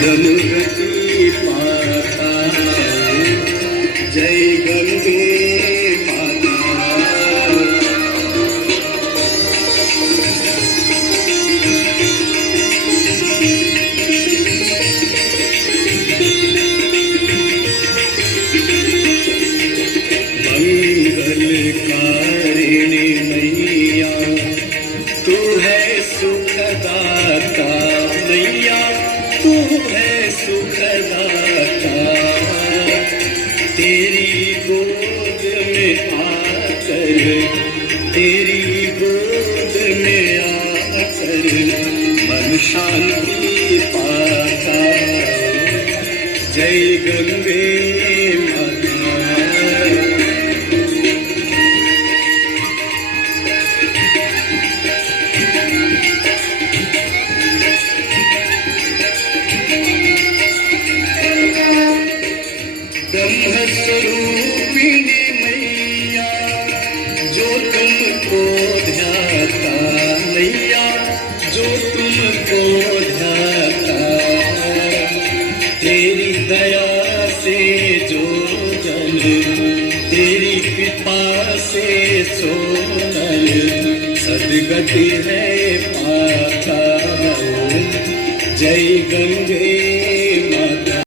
गति पाता जय गंगे माता। मंगलकारिणी मैया तू है सुखदाता, मैया तू है सुखदाता। तेरी गोद में आकर, तेरी गोद में आकर मन शांति पाता। जय गंगे माता। ब्रह्मस्वरूपिणी मैया जो तुमको ध्याता, मैया जो तुमको ध्याता। तेरी दया से जो जन, तेरी कृपा से सोनल सदगति है पाता। जय गंगे